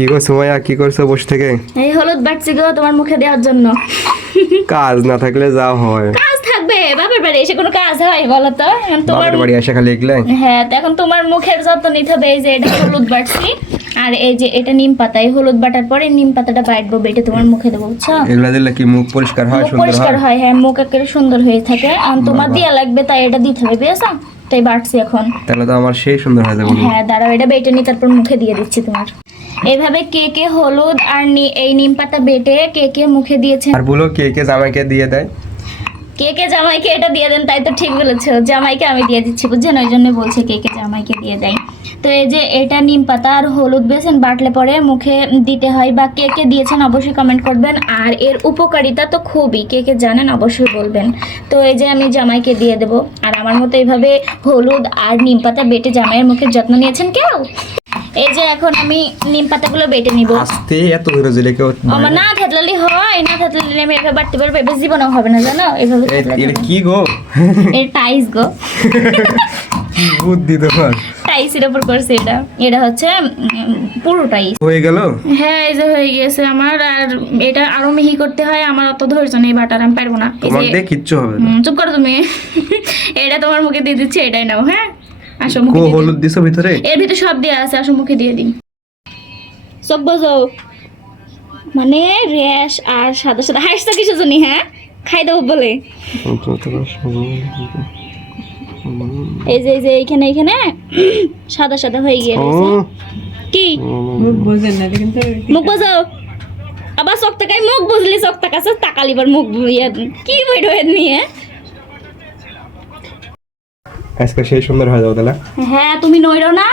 কি গো সুমাইয়া, কি করছো বসে থেকে? এই হলুদ বাটছি গো তোমার মুখে দেওয়ার জন্য। কাজ না থাকলে যাও হয়। কাজ থাকবে, বাবার বাড়ি এসে কোনো কাজ হয় বলো তো? এখন তোমার বাবার বাড়ি এসে খালি এগুলাই? হ্যাঁ, তো এখন তোমার মুখের যত্ন নিতে হবে। এই যে এটা হলুদ বাটছি, আর এই যে এটা নিম পাতা। এই হলুদ বাটার পরে নিম পাতাটা বাটবো, বেটে তোমার মুখে দেবো, বুঝছো? এগুলা দিলে কি মুখ পরিষ্কার হয়, মুখ সুন্দর পরিষ্কার হয়? হয়, হ্যাঁ, মুখ একেবারে সুন্দর হয়ে থাকে। আর তোমার বাবা। দিয়া লাগবে, তাই এটা দিতে হবে, বুঝছো? তাই বাটছি এখন। তাহলে তো আমার সেই সুন্দর হয়ে যাবে। হ্যাঁ, দাঁড়াও, এটা বেটে নি, তারপর মুখে দিয়ে দিচ্ছি তোমার। এইভাবে কে কে হলুদ আর এই নিম পাতা বেটে কে কে মুখে দিয়েছেন? আর বলো কে কে জামাইকে দিয়ে দেয়? কে কে জামাইকে এটা দিয়ে দেন, তাই তো ঠিক বলেছো, জামাইকে আমি দিয়ে দিচ্ছি, বুঝছেন? ওই জন্য বলছে কে কে জামাইকে দিয়ে দেয়। তো এই যে এটা নিম পাতা আর হলুদ বেছেন বাটলে পরে মুখে দিতে হয়, বা কে কে দিয়েছেন অবশ্যই কমেন্ট করবেন। আর এর উপকারিতা তো খুবই, কে কে জানেন অবশ্যই বলবেন। তো এই যে আমি জামাইকে দিয়ে দেবো। আর আমার মতো এইভাবে হলুদ আর নিম পাতা বেটে জামাইয়ের মুখের যত্ন নিয়েছেন কেউ? এই যে এখন আমি নিম পাতাগুলো বেটে নিব। আস্তে এত ধরে জেলে কেউ আমার না থাকলে হয়, না থাকলে আমি এভাবে বাটতে পারবো, বেশি জীবনও হবে না, জানো? এভাবে এটা কি গো? এর টাইস গো, কি বুদ্ধি তোমার! টাইসের উপর করছে এটা। এটা হচ্ছে পুরো টাইস। হয়ে গেল? হ্যাঁ, এই যে হয়ে গেছে আমার। আর এটা আরো মিহি করতে হয়, আমার অত ধৈর্য নেই, বাটার আমি পারবো না। এই তোমার যে দিয়ে কিচ্ছু হবে না। চুপ করো তুমি। এটা তোমার মুখে দিয়ে দিচ্ছি, এটাই নাও। হ্যাঁ, আসো মুখে কো দিয়ে দিই। হলুদ দিছো ভিতরে? এর ভিতরে সব দেওয়া আছে, আসো মুখে দিয়ে দিই। সব বোঝো মানে র্যাশ আর সাদা সাদা হাসছো কিছু জানি? হ্যাঁ, খাই দেবো বলে। এই যে এইখানে এইখানে সাদা সাদা হয়ে গিয়েছে। কি মুখ বোঝো? আবার চোখ তাকাই, মুখ বুঝলি চোখ তাকাছে, তাকালিবার মুখ কি বই রয়ে নিয়ে। আজকে সেই সুন্দর হয়ে যাবে তাহলে। হ্যাঁ, তুমি নইরো না,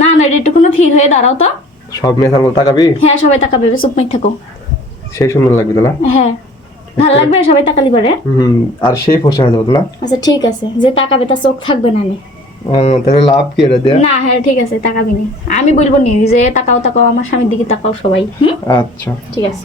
না না, একটু কোনো ঠিক হয়ে দাঁড়াও তো। সব মেয়ে সামনে তাকাবি? হ্যাঁ, সবাই তাকাবে, চুপ মেয়ে থাকো। সেই সুন্দর লাগবে তাহলে। হ্যাঁ, ভালো লাগবে, সবাই তাকালি পারে। আর সেই ফসা হয়ে যাবে তাহলে। আচ্ছা ঠিক আছে, যে তাকাবে তার চোখ থাকবে না। তাহলে লাভ কি এটা দিয়ে? না, হ্যাঁ ঠিক আছে, তাকাবি নি, আমি বলবো নি যে তাকাও তাকাও, আমার স্বামীর দিকে তাকাও সবাই। আচ্ছা ঠিক আছে।